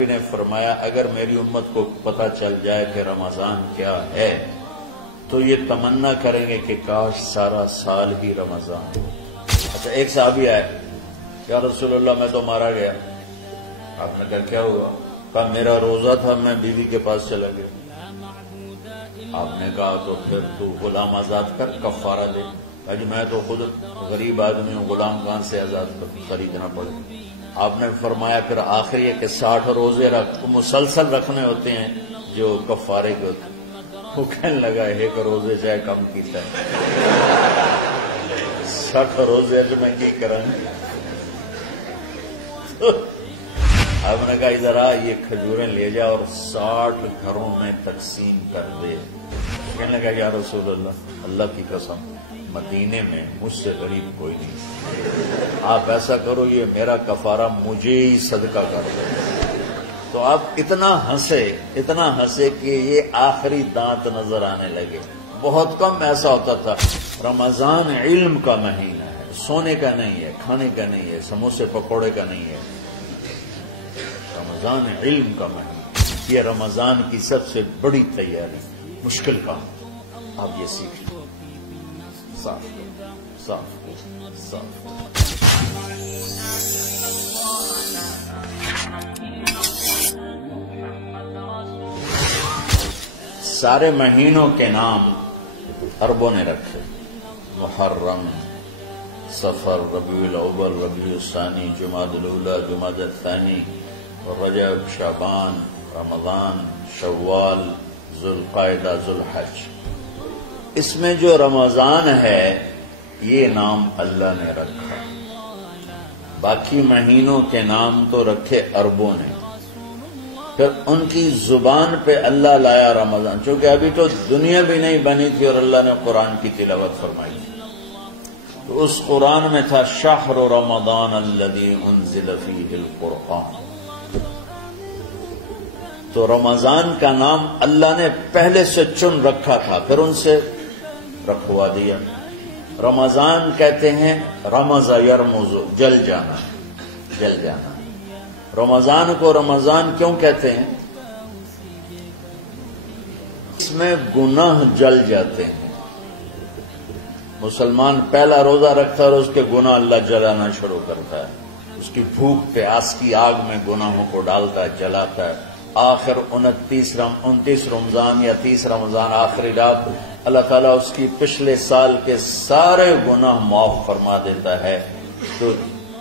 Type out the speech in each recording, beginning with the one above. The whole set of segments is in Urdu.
نے فرمایا اگر میری امت کو پتہ چل جائے کہ رمضان کیا ہے تو یہ تمنا کریں گے کہ کاش سارا سال ہی رمضان ہو۔ اچھا ایک صحابی آئے، یا رسول اللہ میں تو مارا گیا۔ آپ نے کہا کیا ہوا؟ کہا میرا روزہ تھا، میں بیوی کے پاس چلا گیا۔ آپ نے کہا تو پھر تو غلام آزاد کر، کفارہ دے۔ کہا جی میں تو خود غریب آدمی ہوں، غلام کہاں سے آزاد خریدنا پڑے؟ آپ نے فرمایا پھر آخر یہ کہ 60 روزے مسلسل رکھنے ہوتے ہیں جو کفارے کے ہوتے ہیں۔ وہ کہنے لگا ایک روزے چاہے کم کیتا ہے، 60 روزے جو میں کی کروں۔ آپ نے کہا ادھر آ، یہ کھجوریں لے جا اور 60 گھروں میں تقسیم کر دے۔ کہنے لگا یا رسول اللہ، اللہ کی قسم مدینے میں مجھ سے غریب کوئی نہیں، آپ ایسا کرو یہ میرا کفارہ مجھے ہی صدقہ کر دو۔ تو آپ اتنا ہنسے کہ یہ آخری دانت نظر آنے لگے۔ بہت کم ایسا ہوتا تھا۔ رمضان علم کا مہینہ ہے، سونے کا نہیں ہے، کھانے کا نہیں ہے، سموسے پکوڑے کا نہیں ہے، رمضان علم کا مہینہ۔ یہ رمضان کی سب سے بڑی تیاری، مشکل کام۔ آپ یہ سیکھ لیں، صاف سارے مہینوں کے نام عربوں نے رکھے، محرم، صفر، ربیع الاول، ربیع الثانی، جمادی الاولی، جمادی الثانی، رجب، شعبان، رمضان، شوال، ذوالقعدہ، ذوالحج۔ اس میں جو رمضان ہے یہ نام اللہ نے رکھا، باقی مہینوں کے نام تو رکھے عربوں نے۔ پھر ان کی زبان پہ اللہ لایا رمضان، چونکہ ابھی تو دنیا بھی نہیں بنی تھی اور اللہ نے قرآن کی تلاوت فرمائی تھی، تو اس قرآن میں تھا شہر رمضان الذی انزل فیہ القرآن۔ تو رمضان کا نام اللہ نے پہلے سے چن رکھا تھا، پھر ان سے رکھوا دیا۔ رمضان کہتے ہیں رمض یرمز، جل جانا، جل جانا۔ رمضان کو رمضان کیوں کہتے ہیں؟ اس میں گناہ جل جاتے ہیں۔ مسلمان پہلا روزہ رکھتا ہے اور اس کے گناہ اللہ جلانا شروع کرتا ہے، اس کی بھوک پیاس کی آگ میں گناہوں کو ڈالتا ہے، جلاتا ہے۔ آخر 29 رمضان یا 30 رمضان آخری رات اللہ تعالیٰ اس کی پچھلے سال کے سارے گناہ معاف فرما دیتا ہے۔ تو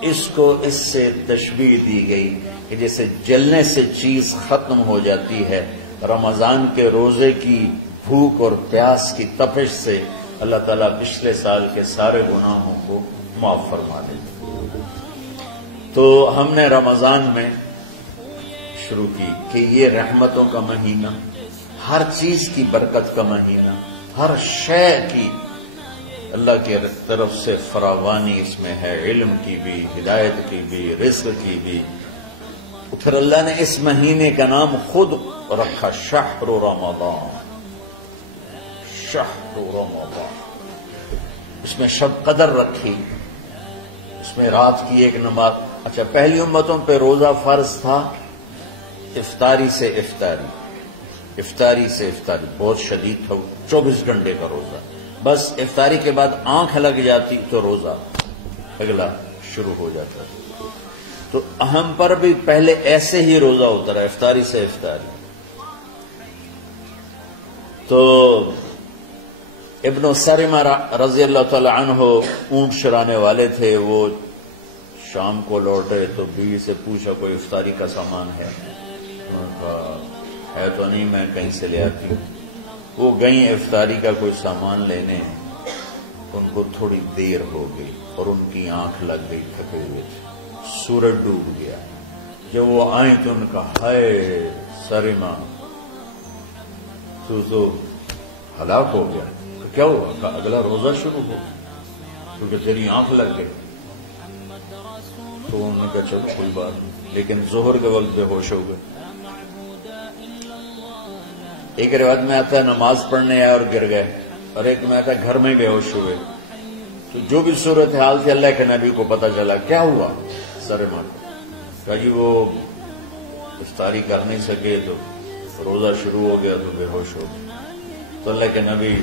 اس کو اس سے تشبیہ دی گئی کہ جیسے جلنے سے چیز ختم ہو جاتی ہے، رمضان کے روزے کی بھوک اور پیاس کی تپش سے اللہ تعالیٰ پچھلے سال کے سارے گناہوں کو معاف فرما دیتا ہے۔ تو ہم نے رمضان میں شروع کی کہ یہ رحمتوں کا مہینہ، ہر چیز کی برکت کا مہینہ، ہر شے کی اللہ کی طرف سے فراوانی اس میں ہے، علم کی بھی، ہدایت کی بھی، رزق کی بھی۔ پھر اللہ نے اس مہینے کا نام خود رکھا شہر رمضان، شہر رمضان۔ اس میں شب قدر رکھی، اس میں رات کی ایک نماز۔ اچھا پہلی امتوں پہ روزہ فرض تھا افطاری سے افطاری، افطاری سے افطاری، بہت شدید تھا، 24 گھنٹے کا روزہ۔ بس افطاری کے بعد آنکھ لگ جاتی تو روزہ اگلا شروع ہو جاتا ہے۔ تو ہم پر بھی پہلے ایسے ہی روزہ ہوتا رہا، افطاری سے افطاری۔ تو ابن سرمہ رضی اللہ تعالی عنہ اونٹ چرانے والے تھے، وہ شام کو لوٹے تو بیوی سے پوچھا کوئی افطاری کا سامان ہے؟ انہوں نے کہا ہے تو نہیں، میں کہیں سے لے آتی ہوں۔ وہ گئیں افطاری کا کوئی سامان لینے، ان کو تھوڑی دیر ہو گئی اور ان کی آنکھ لگ گئی، تھکے ہوئے تھے، سورج ڈوب گیا۔ جب وہ آئیں تو ان کا ہائے سرما تو ہلاک ہو گیا۔ کیا ہوا؟ کہ اگلا روزہ شروع ہو کیونکہ تیری آنکھ لگ گئی۔ تو انہوں نے کہا چلو کوئی بات نہیں، لیکن ظہر کے وقت بے ہوش ہو گئے۔ ایک روایت میں آتا ہے نماز پڑھنے آئے اور گر گئے، اور ایک میں آتا ہے گھر میں بے ہوش ہوئے۔ تو جو بھی صورتحال تھی اللہ کے نبی کو پتہ چلا۔ کیا ہوا؟ سر مار کہا جی وہ افطاری کر نہیں سکے تو روزہ شروع ہو گیا تو بے ہوش ہو گئے، تو اللہ کے نبی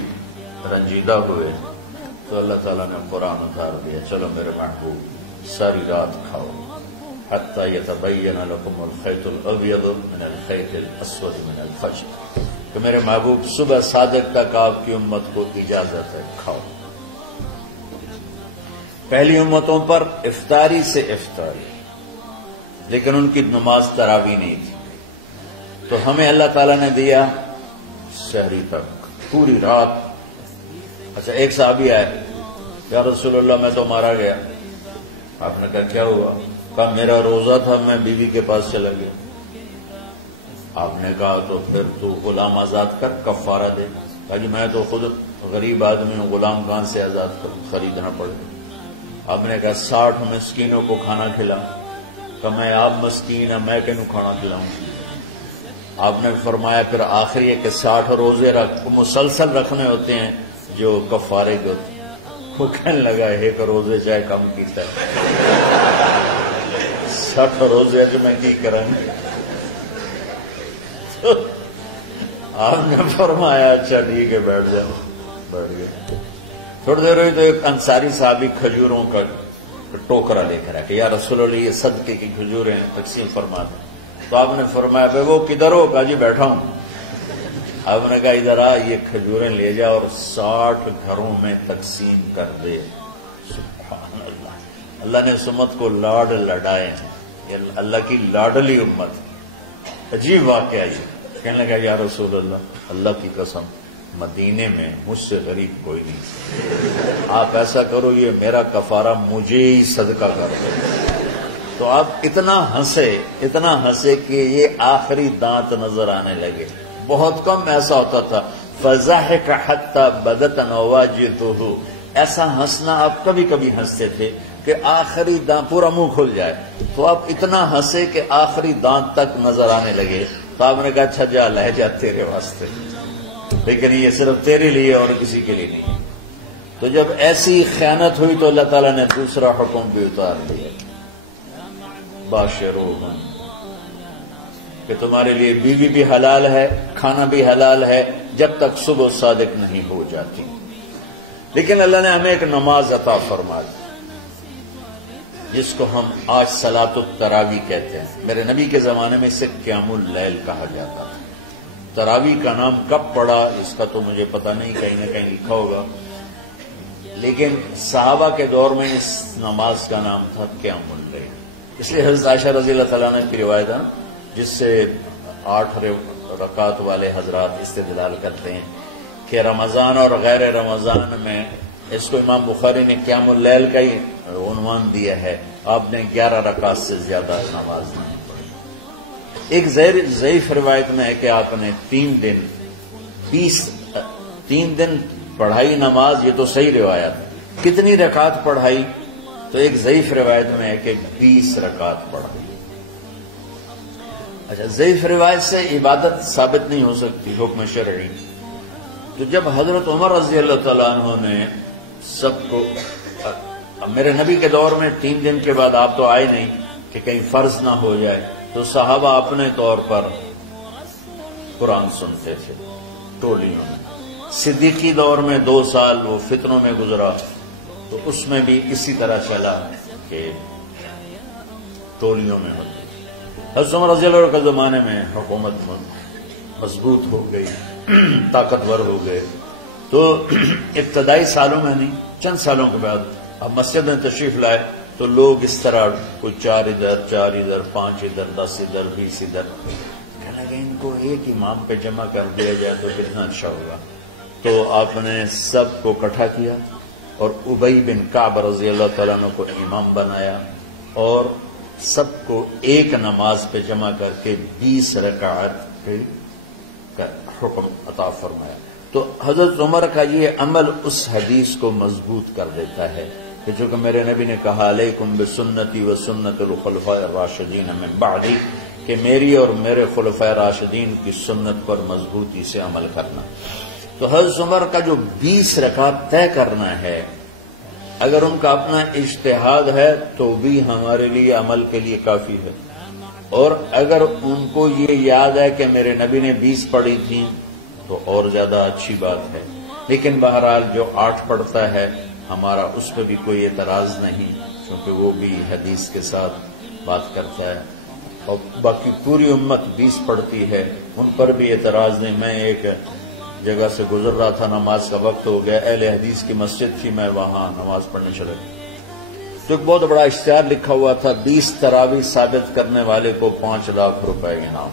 رنجیدہ ہوئے تو اللہ تعالیٰ نے قرآن اتار دیا، چلو میرے محبوب ساری رات کھاؤ حتی یتبین لکم الخیط الابیض من الخیط الاسود من الفجر، کہ میرے محبوب صبح صادق تک آپ کی امت کو اجازت ہے کھاؤ۔ پہلی امتوں پر افطاری سے افطاری، لیکن ان کی نماز تراویح نہیں تھی، تو ہمیں اللہ تعالیٰ نے دیا سحری تک پوری رات۔ اچھا ایک صحابی آئے، یا رسول اللہ میں تو مارا گیا۔ آپ نے کہا کیا ہوا؟ کہا میرا روزہ تھا، میں بیوی کے پاس چلا گیا۔ آپ نے کہا تو پھر تو غلام آزاد کر، کفارہ دے۔ کہا جی میں تو خود غریب آدمی ہوں، غلام کہاں سے آزاد خریدنا پڑے۔ آپ نے کہا 60 مسکینوں کو کھانا کھلا۔ کہ میں آپ مسکین ہے، میں کینوں کھانا کھلاؤں؟ آپ نے فرمایا پھر آخری ہے کہ 60 روزے مسلسل رکھنے ہوتے ہیں جو کفارے کو۔ وہ کہنے لگا ایک روزے چاہے کم کیتا ہے، 60 روزے جو میں کی کروں گی۔ آپ نے فرمایا اچھا ٹھیک ہے بیٹھ جاؤ، بیٹھ گئے۔ تھوڑی دیر ہوئی تو ایک انصاری صحابی کھجوروں کا ٹوکرا لے کر آیا کہ یا رسول اللہ یہ صدقے کی کھجوریں تقسیم فرما دیں۔ تو آپ نے فرمایا بھائی وہ کدھر ہو؟ کہا جی بیٹھا ہوں۔ آپ نے کہا ادھر آ، یہ کھجوریں لے جا اور 60 گھروں میں تقسیم کر دے۔ سبحان اللہ، اللہ نے اس امت کو لاڈ لڈائے ہیں، یہ اللہ کی لاڈلی امت۔ عجیب واقعہ یہ، کہنے لگا یا رسول اللہ اللہ کی قسم مدینے میں مجھ سے غریب کوئی نہیں، آپ ایسا کرو یہ میرا کفارہ مجھے ہی صدقہ کر دو۔ تو آپ اتنا ہنسے کہ یہ آخری دانت نظر آنے لگے۔ بہت کم ایسا ہوتا تھا فضحك حتى بدت نواجذه، ایسا ہنسنا آپ کبھی کبھی ہنستے تھے کہ آخری دانت پورا منہ کھل جائے، تو آپ اتنا ہنسے کہ آخری دانت تک نظر آنے لگے۔ تو آپ نے کہا اچھا جا لہ جا تیرے واسطے، لیکن یہ صرف تیرے لیے اور کسی کے لیے نہیں۔ تو جب ایسی خیانت ہوئی تو اللہ تعالیٰ نے دوسرا حکم بھی اتار دیا، باشروہن، کہ تمہارے لیے بیوی بھی حلال ہے، کھانا بھی حلال ہے جب تک صبح صادق نہیں ہو جاتی۔ لیکن اللہ نے ہمیں ایک نماز عطا فرما دی جس کو ہم آج صلاۃ التراویح کہتے ہیں۔ میرے نبی کے زمانے میں اسے قیام اللیل کہا جاتا تھا۔ تراویح کا نام کب پڑا اس کا تو مجھے پتہ نہیں، کہیں نہ کہیں لکھا ہوگا، لیکن صحابہ کے دور میں اس نماز کا نام تھا قیام اللیل۔ اس لیے حضرت عائشہ رضی اللہ تعالیٰ عنہ کی روایت ہے جس سے 8 رکعت والے حضرات استدلال کرتے ہیں کہ رمضان اور غیر رمضان میں اس کو امام بخاری نے قیام اللیل کا ہی عنوان دیا ہے، آپ نے 11 رکعت سے زیادہ نماز نہیں پڑھی۔ ایک ضعیف روایت میں ہے کہ آپ نے 3 دن پڑھائی نماز، یہ تو صحیح روایت ہے۔ کتنی رکعت پڑھائی؟ تو ایک ضعیف روایت میں ہے کہ 20 رکعت پڑھائی۔ اچھا ضعیف روایت سے عبادت ثابت نہیں ہو سکتی حکم شرعی۔ تو جب حضرت عمر رضی اللہ تعالیٰ عنہ نے سب کو، میرے نبی کے دور میں 3 دن کے بعد آپ تو آئے نہیں کہ کہیں فرض نہ ہو جائے، تو صحابہ اپنے طور پر قرآن سنتے تھے ٹولیوں میں۔ صدیقی دور میں 2 سال وہ فتنوں میں گزرا، تو اس میں بھی اسی طرح چلا کہ ٹولیوں میں ہوتی۔ حضرت عمر رضی اللہ عنہ کے زمانے میں حکومت مضبوط ہو گئی، طاقتور ہو گئے، تو ابتدائی سالوں میں نہیں، چند سالوں کے بعد اب مسجد میں تشریف لائے تو لوگ اس طرح کوئی 4 ادھر 4 ادھر 5 ادھر 10 ادھر 20 ادھر، کہنے لگے ان کو ایک امام پہ جمع کر دیا جائے تو کتنا اچھا ہوگا۔ تو آپ نے سب کو اکٹھا کیا اور ابی بن کعب رضی اللہ تعالیٰ عنہ کو امام بنایا اور سب کو ایک نماز پہ جمع کر کے 20 رکعت کا حکم عطا فرمایا۔ تو حضرت عمر کا یہ عمل اس حدیث کو مضبوط کر دیتا ہے کہ چونکہ میرے نبی نے کہا علیکم بسنتی و سنت الخلفاء الراشدین من بعدی، کہ میری اور میرے خلفاء راشدین کی سنت پر مضبوطی سے عمل کرنا۔ تو حضرت عمر کا جو 20 رکعت طے کرنا ہے، اگر ان کا اپنا اجتہاد ہے تو بھی ہمارے لیے عمل کے لیے کافی ہے۔ اور اگر ان کو یہ یاد ہے کہ میرے نبی نے 20 پڑھی تھیں تو اور زیادہ اچھی بات ہے، لیکن بہرحال جو 8 پڑھتا ہے ہمارا اس پہ بھی کوئی اعتراض نہیں، کیونکہ وہ بھی حدیث کے ساتھ بات کرتا ہے، اور باقی پوری امت 20 پڑھتی ہے، ان پر بھی اعتراض نہیں۔ میں ایک جگہ سے گزر رہا تھا، نماز کا وقت ہو گیا، اہل حدیث کی مسجد تھی، میں وہاں نماز پڑھنے چلا گیا تو ایک بہت بڑا اشتہار لکھا ہوا تھا، 20 تراویح ثابت کرنے والے کو 5 لاکھ روپے انعام۔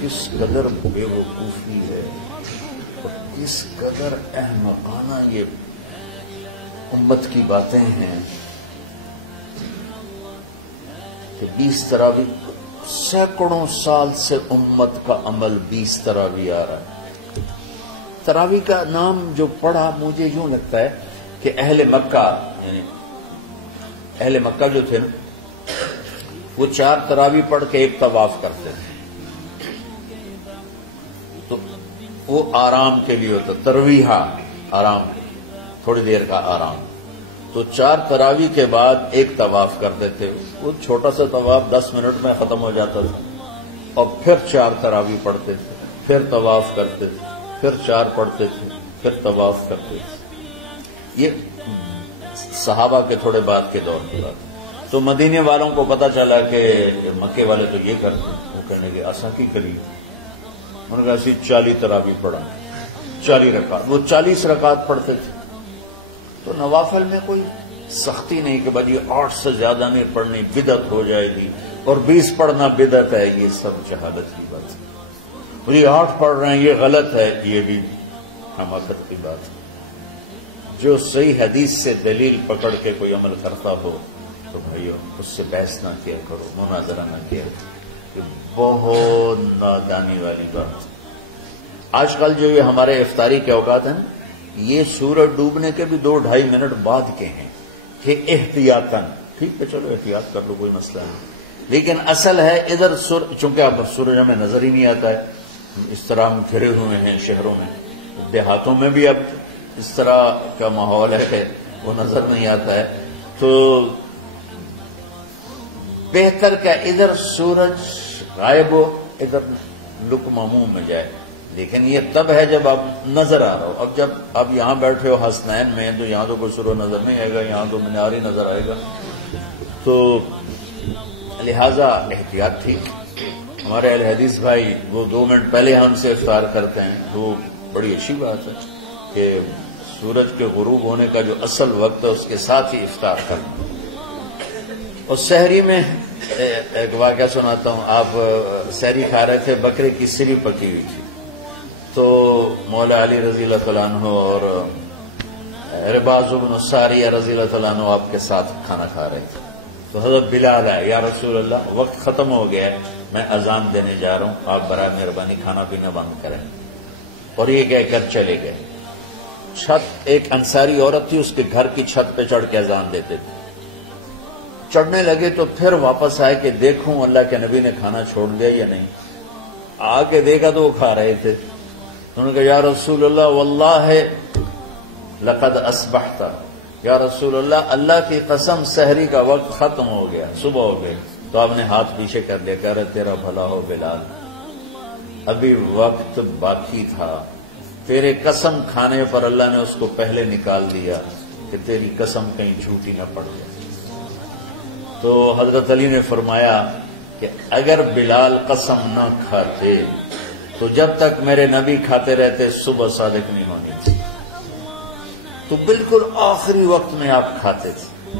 کس قدر بے وقوفی ہے اور کس قدر احمقانہ یہ امت کی باتیں ہیں کہ 20 تراویح، سینکڑوں سال سے امت کا عمل 20 تراویح آ رہا ہے۔ تراویح کا نام جو پڑھا مجھے یوں لگتا ہے کہ اہل مکہ، یعنی اہل مکہ جو تھے نا، وہ 4 تراویح پڑھ کے ایک طواف کرتے تھے، تو وہ آرام کے لیے ہوتا، ترویحہ آرام، تھوڑی دیر کا آرام، تو 4 تراویح کے بعد ایک طواف کرتے تھے، وہ چھوٹا سا طواف 10 منٹ میں ختم ہو جاتا تھا، اور پھر 4 تراویح پڑھتے تھے، پھر طواف کرتے تھے، پھر 4 پڑھتے تھے، پھر طواف کرتے تھے۔ یہ صحابہ کے تھوڑے بعد کے دور کی بات۔ تو مدینے والوں کو پتا چلا کہ مکے والے تو یہ کرتے، وہ کہنے کے ایسا کی کری، انہوں نے کہا ایسی 40 تراویح پڑھا، 40 رکعت، وہ 40 رکعت پڑھتے تھے۔ تو نوافل میں کوئی سختی نہیں کہ بھائی 8 سے زیادہ نہیں پڑھنی، بدعت ہو جائے گی، اور 20 پڑھنا بدعت ہے، یہ سب جہالت کی بات ہے۔ بھائی 8 پڑھ رہے ہیں یہ غلط ہے، یہ بھی حماقت کی بات ہے۔ جو صحیح حدیث سے دلیل پکڑ کے کوئی عمل کرتا ہو تو بھائیو اس سے بحث نہ کیا کرو، مناظرہ نہ کیا کرو، یہ بہت نادانی والی بات۔ آج کل جو یہ ہمارے افطاری کے اوقات ہیں، یہ سورج ڈوبنے کے بھی 2-2.5 منٹ بعد کے ہیں کہ احتیاطاً، ٹھیک ہے چلو احتیاط کر لو، کوئی مسئلہ نہیں، لیکن اصل ہے ادھر چونکہ اب سورج ہمیں نظر ہی نہیں آتا ہے، اس طرح ہم گھرے ہوئے ہیں شہروں میں، دیہاتوں میں بھی اب اس طرح کا ماحول ہے کہ وہ نظر نہیں آتا ہے، تو بہتر کہ ادھر سورج غائب ہو، ادھر لک معموم میں جائے، لیکن یہ تب ہے جب آپ نظر آ رہا ہو۔ اب جب آپ یہاں بیٹھے ہو حسنین میں تو یہاں تو کوئی سورج نظر نہیں آئے گا، یہاں تو مینار ہی نظر آئے گا، تو لہذا احتیاط تھی۔ ہمارے اہل حدیث بھائی وہ 2 منٹ پہلے ہم سے افطار کرتے ہیں، تو بڑی اچھی بات ہے کہ سورج کے غروب ہونے کا جو اصل وقت ہے اس کے ساتھ ہی افطار کرنا۔ اور سحری میں ایک واقعہ سناتا ہوں، آپ سحری کھا رہے تھے، بکرے کی سری پکی ہوئی تھی، تو مولا علی رضی اللہ تعالیٰ عنہ اور رباز بن ساریہ رضی اللہ تعالیٰ عنہ آپ کے ساتھ کھانا کھا رہے تھے، تو حضرت بلال آئے، یا رسول اللہ وقت ختم ہو گیا ہے، میں اذان دینے جا رہا ہوں، آپ برائے مہربانی کھانا پینا بند کریں، اور یہ کہہ کر چلے گئے۔ چھت، ایک انصاری عورت تھی، اس کے گھر کی چھت پہ چڑھ کے اذان دیتے تھے، چڑھنے لگے تو پھر واپس آئے کہ دیکھوں اللہ کے نبی نے کھانا چھوڑ دیا یا نہیں، آ کے دیکھا تو وہ کھا رہے تھے، انہوں نے کہا یا رسول اللہ واللہ لقد اصبحت، یا رسول اللہ اللہ کی قسم سحری کا وقت ختم ہو گیا، صبح ہو گئی، تو آپ نے ہاتھ پیچھے کر دیا، کہہ رہے تیرا بھلا ہو بلال، ابھی وقت باقی تھا، تیرے قسم کھانے پر اللہ نے اس کو پہلے نکال دیا کہ تیری قسم کہیں جھوٹی نہ پڑ جائے۔ تو حضرت علی نے فرمایا کہ اگر بلال قسم نہ کھاتے تو جب تک میرے نبی کھاتے رہتے صبح صادق نہیں ہونی تھی، تو بالکل آخری وقت میں آپ کھاتے تھے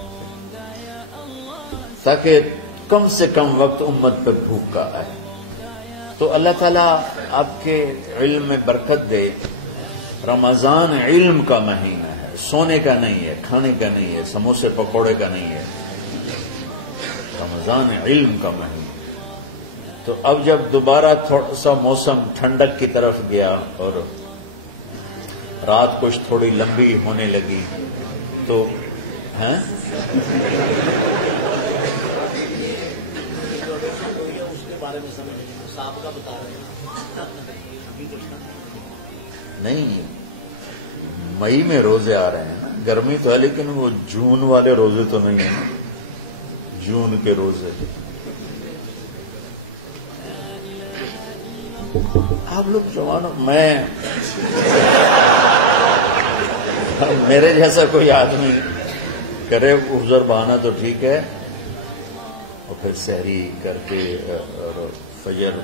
تاکہ کم سے کم وقت امت پہ بھوک کا آئے۔ تو اللہ تعالیٰ آپ کے علم میں برکت دے۔ رمضان علم کا مہینہ ہے، سونے کا نہیں ہے، کھانے کا نہیں ہے، سموسے پکوڑے کا نہیں ہے، رمضان علم کا مہینہ۔ تو اب جب دوبارہ تھوڑا سا موسم ٹھنڈک کی طرف گیا اور رات کچھ تھوڑی لمبی ہونے لگی تو نہیں، مئی میں روزے آ رہے ہیں نا، گرمی تو ہے لیکن وہ جون والے روزے تو نہیں ہیں نا، جون کے روزے. آپ لوگ جوانوں، میرے جیسا کوئی آدمی کرے عذر بہانا تو ٹھیک ہے، اور پھر سحری کر کے اور فجر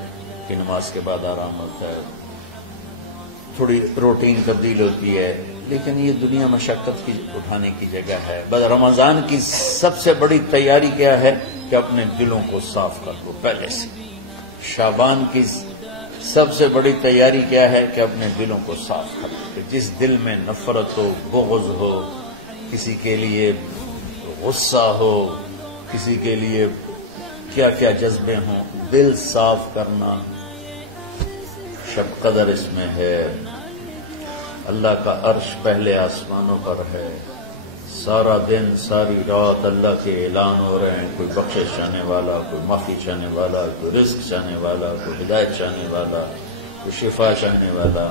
کی نماز کے بعد آرام ہوتا ہے، تھوڑی روٹین تبدیل ہوتی ہے، لیکن یہ دنیا مشقت کی اٹھانے کی جگہ ہے. بس رمضان کی سب سے بڑی تیاری کیا ہے کہ اپنے دلوں کو صاف کر دو پہلے سے. شعبان کی سب سے بڑی تیاری کیا ہے کہ اپنے دلوں کو صاف کر دو. جس دل میں نفرت ہو، بغض ہو، کسی کے لیے غصہ ہو، کسی کے لیے کیا کیا جذبے ہوں، دل صاف کرنا. شب قدر اس میں ہے، اللہ کا عرش پہلے آسمانوں پر ہے، سارا دن ساری رات اللہ کے اعلان ہو رہے ہیں، کوئی بخشش چاہنے والا، کوئی معافی چاہنے والا، کوئی رزق چاہنے والا، کوئی ہدایت چاہنے والا، کوئی شفا چاہنے والا،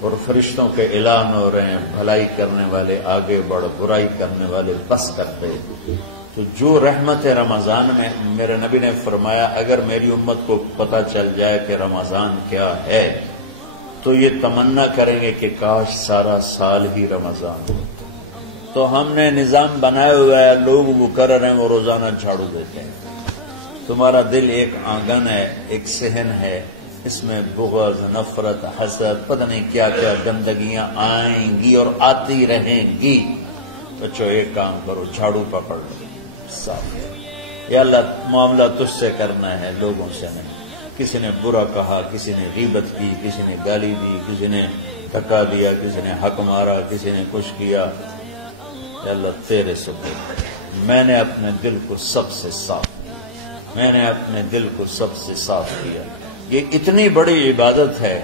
اور فرشتوں کے اعلان ہو رہے ہیں، بھلائی کرنے والے آگے بڑھ، برائی کرنے والے بس کر دے. تو جو رحمت ہے رمضان میں، میرے نبی نے فرمایا اگر میری امت کو پتہ چل جائے کہ رمضان کیا ہے تو یہ تمنا کریں گے کہ کاش سارا سال ہی رمضان ہو. تو ہم نے نظام بنایا ہوا ہے، لوگ وہ کر رہے ہیں، وہ روزانہ جھاڑو دیتے ہیں. تمہارا دل ایک آنگن ہے، ایک صحن ہے، اس میں بغض، نفرت، حسد، پتہ نہیں کیا کیا گندگیاں آئیں گی اور آتی رہیں گی. بچوں ایک کام کرو، جھاڑو پکڑ لو، صاف ہے. یا اللہ معاملہ تجھ سے کرنا ہے، لوگوں سے نہیں. کسی نے برا کہا، کسی نے غیبت کی، کسی نے گالی دی، کسی نے دھکا دیا، کسی نے حق مارا، کسی نے کچھ کیا. یا اللہ تیرے سپرد میں نے اپنے دل کو سب سے صاف کیا، میں نے اپنے دل کو سب سے صاف کیا. یہ اتنی بڑی عبادت ہے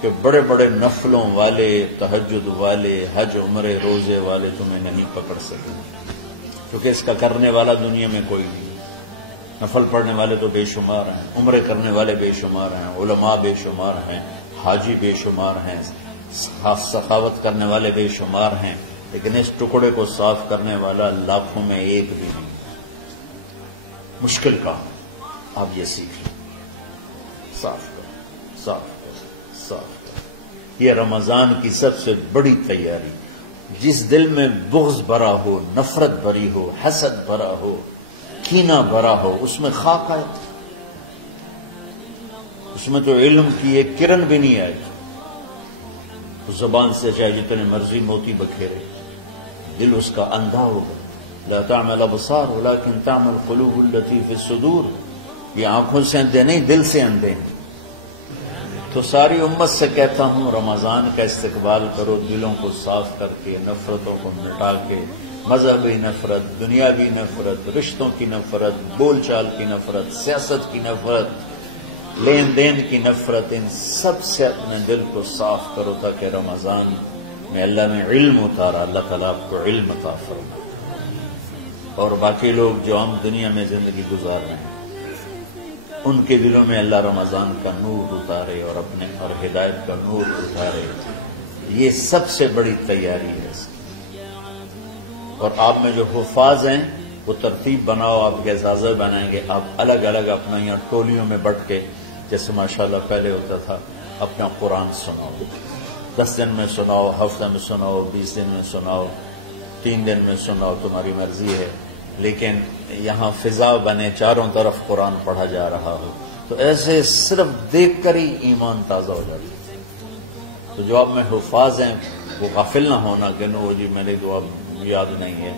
کہ بڑے بڑے نفلوں والے، تہجد والے، حج عمرے روزے والے تمہیں نہیں پکڑ سکے، کیونکہ اس کا کرنے والا دنیا میں کوئی نہیں. نفل پڑھنے والے تو بے شمار ہیں، عمرے کرنے والے بے شمار ہیں، علماء بے شمار ہیں، حاجی بے شمار ہیں، سخاوت کرنے والے بے شمار ہیں، لیکن اس ٹکڑے کو صاف کرنے والا لاکھوں میں ایک بھی نہیں. مشکل کام، آپ یہ سیکھ لیں. صاف کرو، صاف کرو، صاف کرو. یہ رمضان کی سب سے بڑی تیاری. جس دل میں بغض بھرا ہو، نفرت بھری ہو، حسد بھرا ہو، کینہ بھرا ہو، اس میں خاک آئے، اس میں تو علم کی ایک کرن بھی نہیں آئے. زبان سے چاہے جتنے مرضی موتی بکھیرے، دل اس کا اندھا ہوگا. لا تعمل ابصار ولكن تعمل قلوب التي في الصدور. یہ آنکھوں سے اندھے نہیں، دل سے اندھے ہیں. تو ساری امت سے کہتا ہوں رمضان کا استقبال کرو، دلوں کو صاف کر کے، نفرتوں کو مٹا کے، مذہبی نفرت، دنیاوی نفرت، رشتوں کی نفرت، بول چال کی نفرت، سیاست کی نفرت، لین دین کی نفرت، ان سب سے اپنے دل کو صاف کرو تاکہ رمضان میں اللہ نے علم اتارا، اللہ تعالیٰ آپ کو علم عطا فرمائے. اور باقی لوگ جو عام دنیا میں زندگی گزار رہے ہیں ان کے دلوں میں اللہ رمضان کا نور اتارے اور اپنے اور ہدایت کا نور اتارے. یہ سب سے بڑی تیاری ہے. اور آپ میں جو حفاظ ہیں وہ ترتیب بناؤ، آپ گیزازہ بنائیں گے، آپ الگ الگ اپنا یہاں ٹولیوں میں بٹ کے، جیسے ماشاءاللہ پہلے ہوتا تھا، اپنا قرآن سناؤ. 10 دن میں سناؤ، ہفتہ میں سناؤ، 20 دن میں سناؤ، 3 دن میں سناؤ، تمہاری مرضی ہے. لیکن یہاں فضا بنے، چاروں طرف قرآن پڑھا جا رہا ہو، تو ایسے صرف دیکھ کر ہی ایمان تازہ ہو جاتا. تو جو آپ میں حفاظ ہیں وہ غافل نہ ہونا کہ نو جی میرے تو اب یاد نہیں ہے.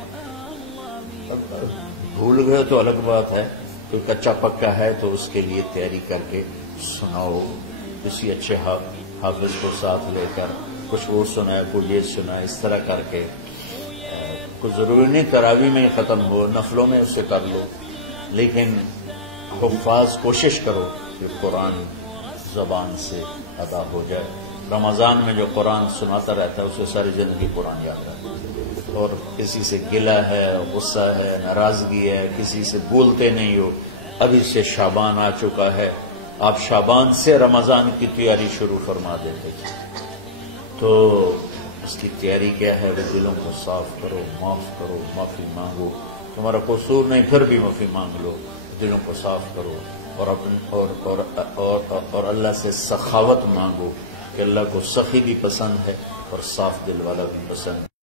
بھول گئے تو الگ بات ہے، کوئی کچا پکا ہے تو اس کے لیے تیاری کر کے سناؤ. کسی اچھے حافظ کو ساتھ لے کر کچھ وہ سنائے، کوئی یہ سنائے، اس طرح کر کے. کوئی ضروری نہیں تراویح میں ہی ختم ہو، نفلوں میں اسے کر لو، لیکن حفاظ کوشش کرو کہ قرآن زبان سے ادا ہو جائے. رمضان میں جو قرآن سناتا رہتا ہے اسے ساری زندگی قرآن یاد رہتا ہے. اور کسی سے گلہ ہے، غصہ ہے، ناراضگی ہے، کسی سے بولتے نہیں ہو. ابھی سے شعبان آ چکا ہے، آپ شعبان سے رمضان کی تیاری شروع فرما دیتے تھے. تو اس کی تیاری کیا ہے؟ وہ دلوں کو صاف کرو، معاف کرو، معافی مانگو، تمہارا قصور نہیں، پھر بھی معافی مانگ لو، دلوں کو صاف کرو اور اللہ سے سخاوت مانگو کہ اللہ کو سخی بھی پسند ہے اور صاف دل والا بھی پسند ہے۔